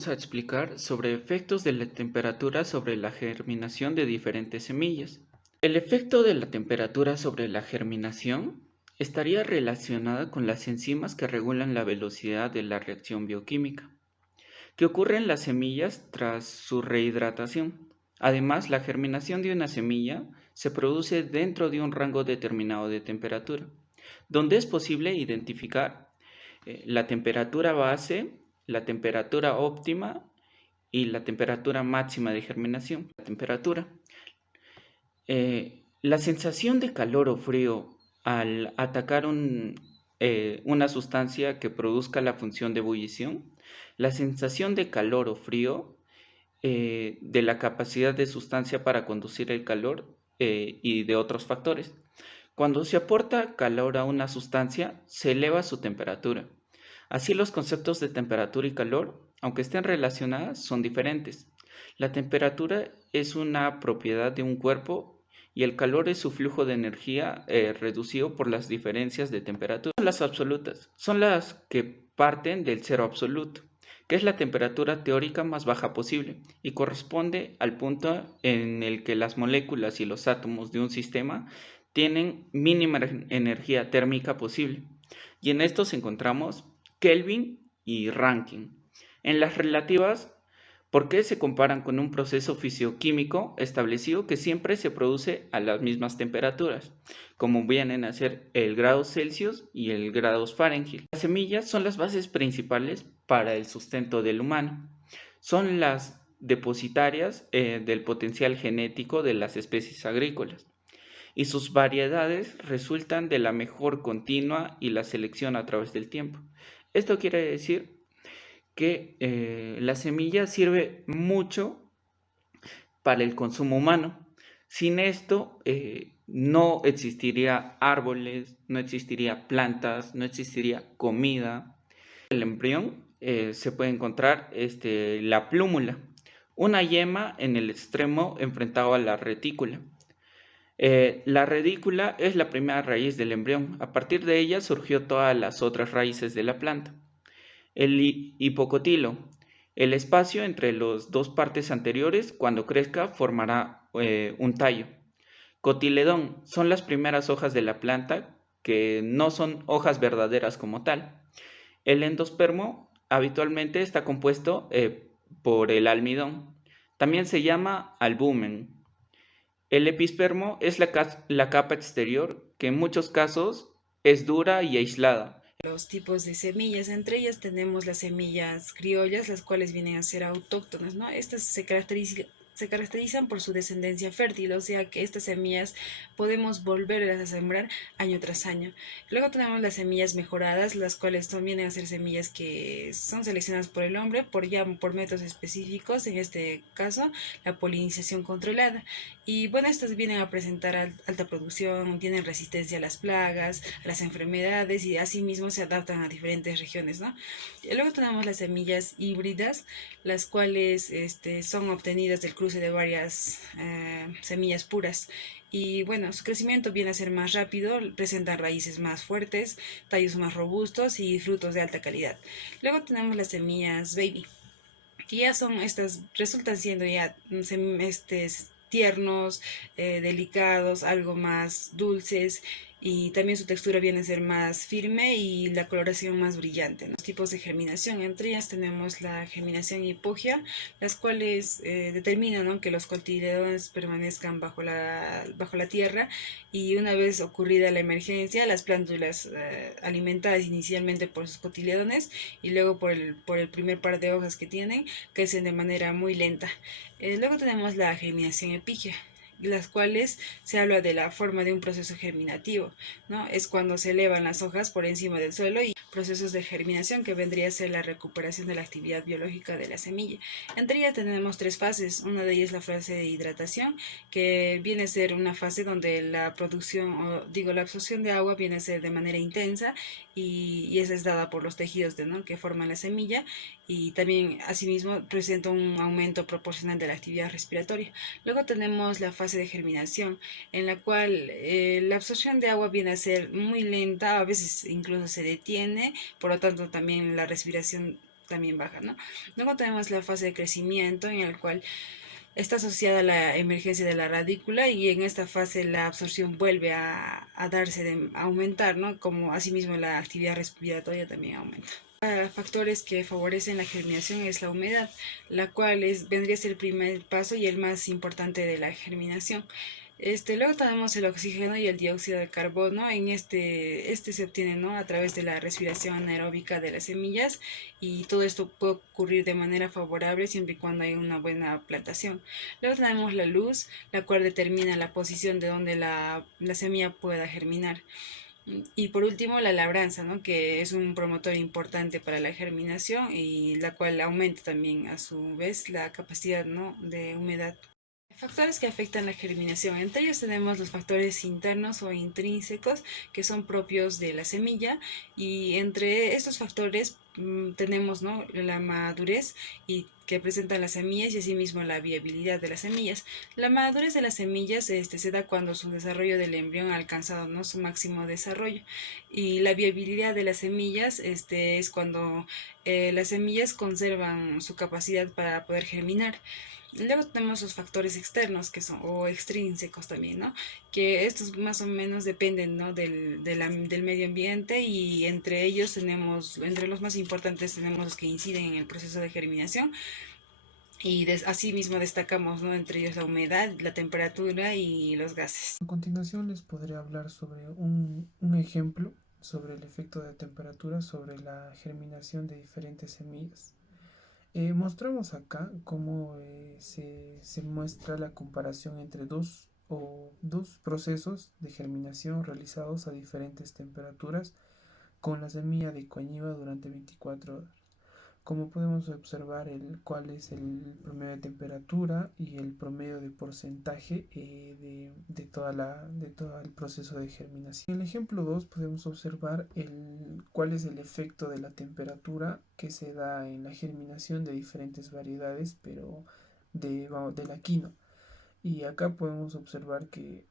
Vamos a explicar sobre efectos de la temperatura sobre la germinación de diferentes semillas. El efecto de la temperatura sobre la germinación estaría relacionada con las enzimas que regulan la velocidad de la reacción bioquímica, que ocurre en las semillas tras su rehidratación. Además, la germinación de una semilla se produce dentro de un rango determinado de temperatura, donde es posible identificar la temperatura base, la temperatura óptima y la temperatura máxima de germinación. La temperatura. La sensación de calor o frío al atacar una sustancia que produzca la función de ebullición, la sensación de calor o frío de la capacidad de sustancia para conducir el calor y de otros factores. Cuando se aporta calor a una sustancia, se eleva su temperatura. Así los conceptos de temperatura y calor, aunque estén relacionadas, son diferentes. La temperatura es una propiedad de un cuerpo y el calor es su flujo de energía reducido por las diferencias de temperatura. Las absolutas son las que parten del cero absoluto, que es la temperatura teórica más baja posible y corresponde al punto en el que las moléculas y los átomos de un sistema tienen mínima energía térmica posible. Y en estos encontramos Kelvin y Rankine. En las relativas, ¿por qué se comparan con un proceso fisioquímico establecido que siempre se produce a las mismas temperaturas, como vienen a ser el grado Celsius y el grado Fahrenheit? Las semillas son las bases principales para el sustento del humano. Son las depositarias del potencial genético de las especies agrícolas y sus variedades resultan de la mejor continua y la selección a través del tiempo. Esto quiere decir que la semilla sirve mucho para el consumo humano. Sin esto no existiría árboles, no existiría plantas, no existiría comida. En el embrión se puede encontrar la plúmula, una yema en el extremo enfrentado a la retícula. La radícula es la primera raíz del embrión. A partir de ella surgió todas las otras raíces de la planta. El hipocotilo. El espacio entre las dos partes anteriores, cuando crezca, formará un tallo. Cotiledón. Son las primeras hojas de la planta que no son hojas verdaderas como tal. El endospermo habitualmente está compuesto por el almidón. También se llama albumen. El epispermo es la capa exterior, que en muchos casos es dura y aislada. Los tipos de semillas, entre ellas tenemos las semillas criollas, las cuales vienen a ser autóctonas, ¿no? Estas se caracterizan por su descendencia fértil, o sea que estas semillas podemos volverlas a sembrar año tras año. Luego tenemos las semillas mejoradas, las cuales vienen a ser semillas que son seleccionadas por el hombre por métodos específicos, en este caso la polinización controlada. Y bueno, estas vienen a presentar alta producción, tienen resistencia a las plagas, a las enfermedades y asimismo se adaptan a diferentes regiones, ¿no? Y luego tenemos las semillas híbridas, las cuales son obtenidas del cruce de varias semillas puras. Y bueno, su crecimiento viene a ser más rápido, presentan raíces más fuertes, tallos más robustos y frutos de alta calidad. Luego tenemos las semillas baby, que ya son estas, resultan siendo ya tiernos, delicados, algo más dulces y también su textura viene a ser más firme y la coloración más brillante, ¿no? Los tipos de germinación, entre ellas tenemos la germinación hipogea, las cuales determinan, ¿no?, que los cotiledones permanezcan bajo la tierra y una vez ocurrida la emergencia, las plántulas alimentadas inicialmente por sus cotiledones y luego por el primer par de hojas que tienen, crecen de manera muy lenta. Luego tenemos la germinación epígea, las cuales se habla de la forma de un proceso germinativo, ¿no? Es cuando se elevan las hojas por encima del suelo y procesos de germinación que vendría a ser la recuperación de la actividad biológica de la semilla. Entre ellas tenemos tres fases. Una de ellas es la fase de hidratación, que viene a ser una fase donde la producción, o digo, la absorción de agua viene a ser de manera intensa y esa es dada por los tejidos ¿no?, que forman la semilla y también asimismo presenta un aumento proporcional de la actividad respiratoria. Luego tenemos la fase de germinación, en la cual la absorción de agua viene a ser muy lenta, a veces incluso se detiene, por lo tanto también la respiración también baja, ¿no? Luego tenemos la fase de crecimiento en el cual está asociada a la emergencia de la radícula y en esta fase la absorción vuelve a darse, a aumentar, ¿no? Como asimismo la actividad respiratoria también aumenta. Factores que favorecen la germinación es la humedad, la cual vendría a ser el primer paso y el más importante de la germinación. Luego tenemos el oxígeno y el dióxido de carbono. Este se obtiene, ¿no?, a través de la respiración anaeróbica de las semillas, y todo esto puede ocurrir de manera favorable siempre y cuando hay una buena plantación. Luego tenemos la luz, la cual determina la posición de donde la semilla pueda germinar. Y por último, la labranza, ¿no?, que es un promotor importante para la germinación y la cual aumenta también a su vez la capacidad, ¿no?, de humedad. Factores que afectan la germinación. Entre ellos tenemos los factores internos o intrínsecos que son propios de la semilla, y entre estos factores tenemos, ¿no?, la madurez y que presentan las semillas y asimismo la viabilidad de las semillas. La madurez de las semillas se da cuando su desarrollo del embrión ha alcanzado, ¿no?, su máximo desarrollo, y la viabilidad de las semillas es cuando las semillas conservan su capacidad para poder germinar. Luego tenemos los factores externos que son, o extrínsecos también, ¿no?, que estos más o menos dependen, ¿no?, del medio ambiente, y entre ellos tenemos, entre los más importantes tenemos los que inciden en el proceso de germinación, y así mismo destacamos, ¿no?, entre ellos la humedad, la temperatura y los gases. A continuación les podré hablar sobre un ejemplo sobre el efecto de temperatura sobre la germinación de diferentes semillas. Mostramos acá cómo se muestra la comparación entre dos procesos de germinación realizados a diferentes temperaturas con la semilla de coñiva durante 24 horas. Como podemos observar, cuál es el promedio de temperatura y el promedio de porcentaje de todo el proceso de germinación. En el ejemplo 2 podemos observar cuál es el efecto de la temperatura que se da en la germinación de diferentes variedades, pero de la quinoa. Y acá podemos observar que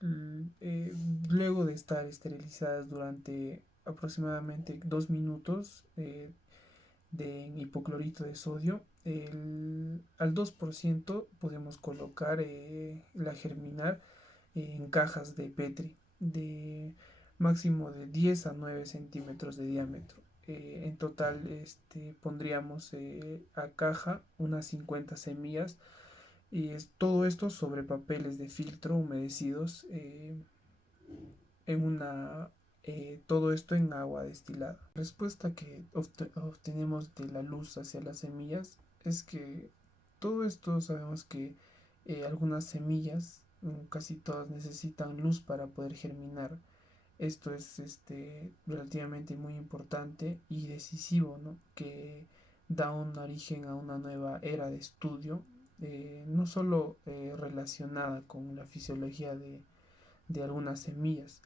luego de estar esterilizadas durante aproximadamente 2 minutos, de hipoclorito de sodio, al 2% podemos colocar la germinar en cajas de Petri de máximo de 10 a 9 centímetros de diámetro. En total pondríamos a caja unas 50 semillas, y todo esto sobre papeles de filtro humedecidos, en una todo esto en agua destilada. La respuesta que obtenemos de la luz hacia las semillas es que todo esto sabemos que algunas semillas, casi todas, necesitan luz para poder germinar. Esto es relativamente muy importante y decisivo, ¿no?, que da un origen a una nueva era de estudio, no solo relacionada con la fisiología de algunas semillas.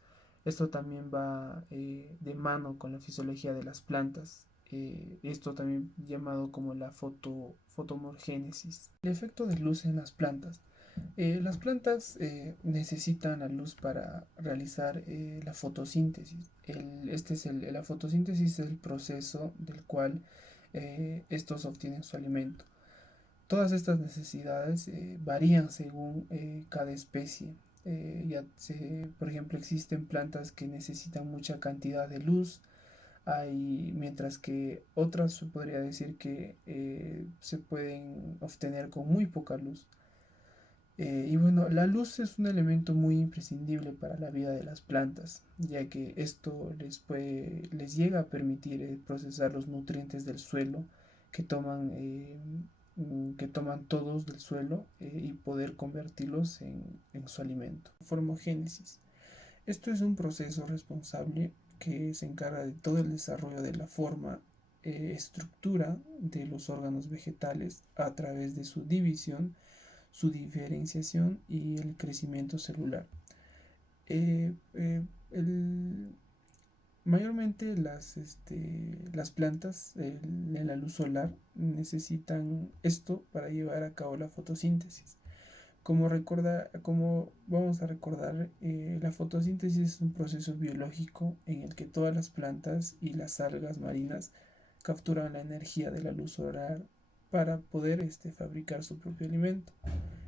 Esto también va de mano con la fisiología de las plantas. Esto también llamado como la fotomorgénesis. El efecto de luz en las plantas. Las plantas necesitan la luz para realizar la fotosíntesis. La fotosíntesis es el proceso del cual estos obtienen su alimento. Todas estas necesidades varían según cada especie. Por ejemplo, existen plantas que necesitan mucha cantidad de luz, mientras que otras se podría decir que se pueden obtener con muy poca luz. Y bueno, la luz es un elemento muy imprescindible para la vida de las plantas, ya que esto les llega a permitir procesar los nutrientes del suelo que toman, que toman todos del suelo, y poder convertirlos en su alimento. Formogénesis. Esto es un proceso responsable que se encarga de todo el desarrollo de la forma, estructura de los órganos vegetales a través de su división, su diferenciación y el crecimiento celular. Mayormente las plantas en la luz solar necesitan esto para llevar a cabo la fotosíntesis. Como vamos a recordar, la fotosíntesis es un proceso biológico en el que todas las plantas y las algas marinas capturan la energía de la luz solar para poder fabricar su propio alimento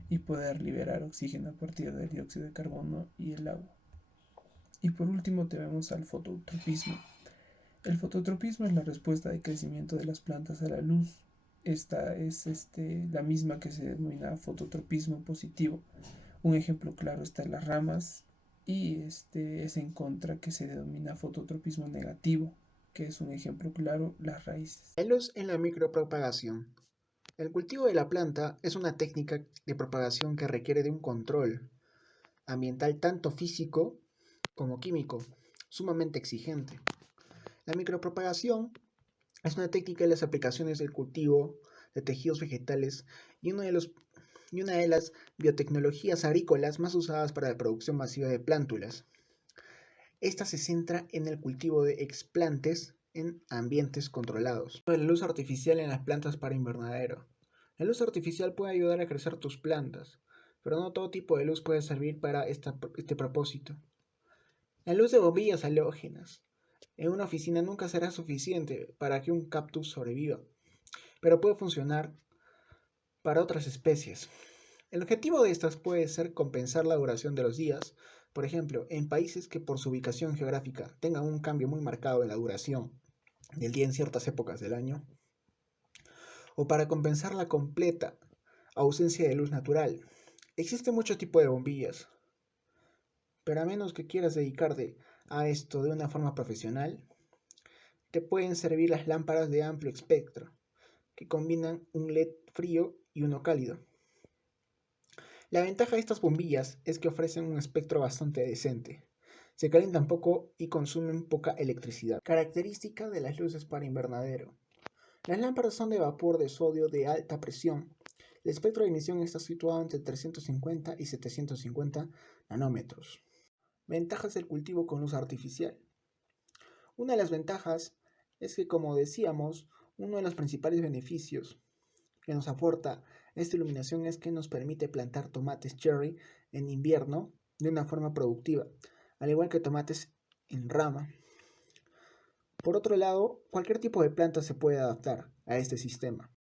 y poder liberar oxígeno a partir del dióxido de carbono y el agua. Y por último tenemos al fototropismo. El fototropismo es la respuesta de crecimiento de las plantas a la luz. Esta es la misma que se denomina fototropismo positivo. Un ejemplo claro está en las ramas y es en contra que se denomina fototropismo negativo, que es un ejemplo claro, las raíces. La luz en la micropropagación. El cultivo de la planta es una técnica de propagación que requiere de un control ambiental tanto físico como químico, sumamente exigente. La micropropagación es una técnica de las aplicaciones del cultivo de tejidos vegetales y una de las biotecnologías agrícolas más usadas para la producción masiva de plántulas. Esta se centra en el cultivo de explantes en ambientes controlados. La luz artificial en las plantas para invernadero. La luz artificial puede ayudar a crecer tus plantas, pero no todo tipo de luz puede servir para este propósito. La luz de bombillas halógenas en una oficina nunca será suficiente para que un cactus sobreviva, pero puede funcionar para otras especies. El objetivo de estas puede ser compensar la duración de los días, por ejemplo, en países que por su ubicación geográfica tengan un cambio muy marcado en la duración del día en ciertas épocas del año, o para compensar la completa ausencia de luz natural. Existen muchos tipos de bombillas, pero a menos que quieras dedicarte a esto de una forma profesional, te pueden servir las lámparas de amplio espectro, que combinan un LED frío y uno cálido. La ventaja de estas bombillas es que ofrecen un espectro bastante decente. Se calientan poco y consumen poca electricidad. Característica de las luces para invernadero. Las lámparas son de vapor de sodio de alta presión. El espectro de emisión está situado entre 350 y 750 nanómetros. Ventajas del cultivo con luz artificial. Una de las ventajas es que, como decíamos, uno de los principales beneficios que nos aporta esta iluminación es que nos permite plantar tomates cherry en invierno de una forma productiva, al igual que tomates en rama. Por otro lado, cualquier tipo de planta se puede adaptar a este sistema.